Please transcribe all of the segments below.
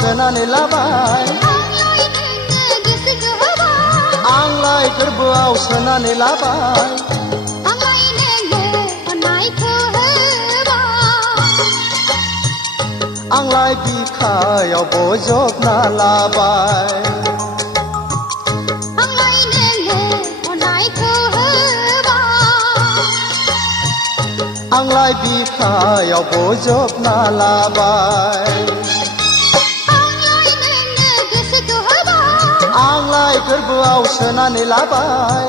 सोनानै लाबाय आंलाय गोरबोआव सोनानै लाबाय आंलाय बिखायाव बजबना लाबाय आंलाय बिखायाव बजबना लाबाय आंलाय गोरबोआव सोनानै लाबाय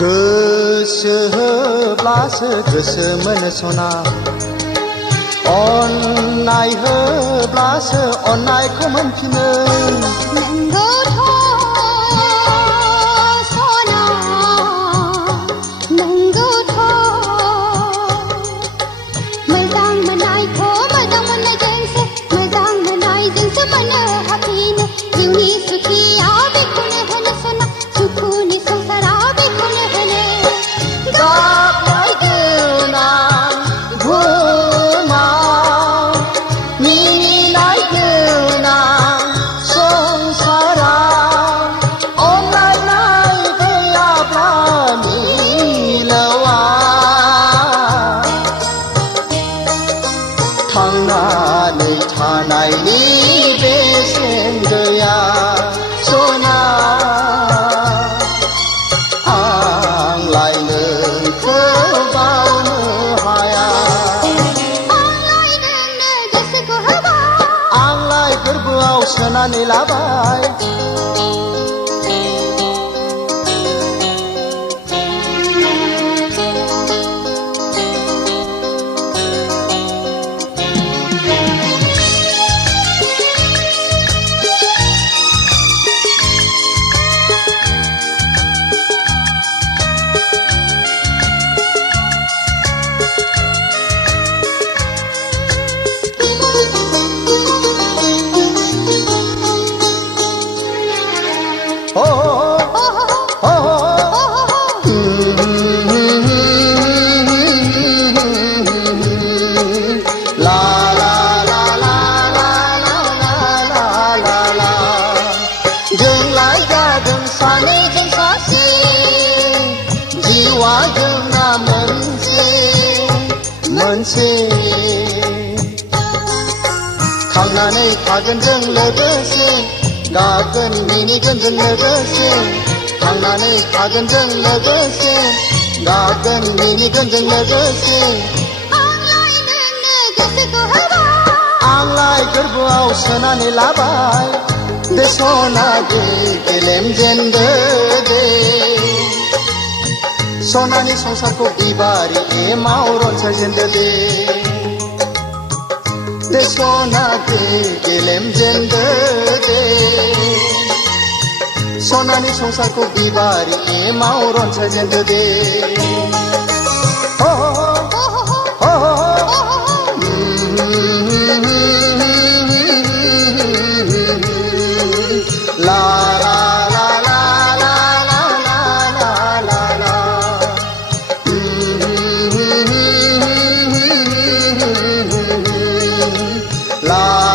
गोसो होब्लासो गोसो मोनो सना अननाय होब्लासो अननायखौ मोनफिनो थांनानै थानायनि बेसेन गैया सना आंलाय नोंखौ बावनो हाया आंलाय गोरबोआव सोनानै लाबाय मोनसे थांनानै थागोन जों लोगोसे गागोन मिनिगोन जों लोगोसे थांनानै थागोन जों लोगोसे गागोन मिनिगोन जों लोगोसे आंलाय गोरबोआव सोनानै लाबाय बे सना गेलेम जेनदो दे सनानि संसारखौ बिबारि एमाव रनसायजेनदो दे दे सना गेलेम जेनदो दे सनानि संसारखौ बिबारि एमाव रनसायजेनदो दे ला la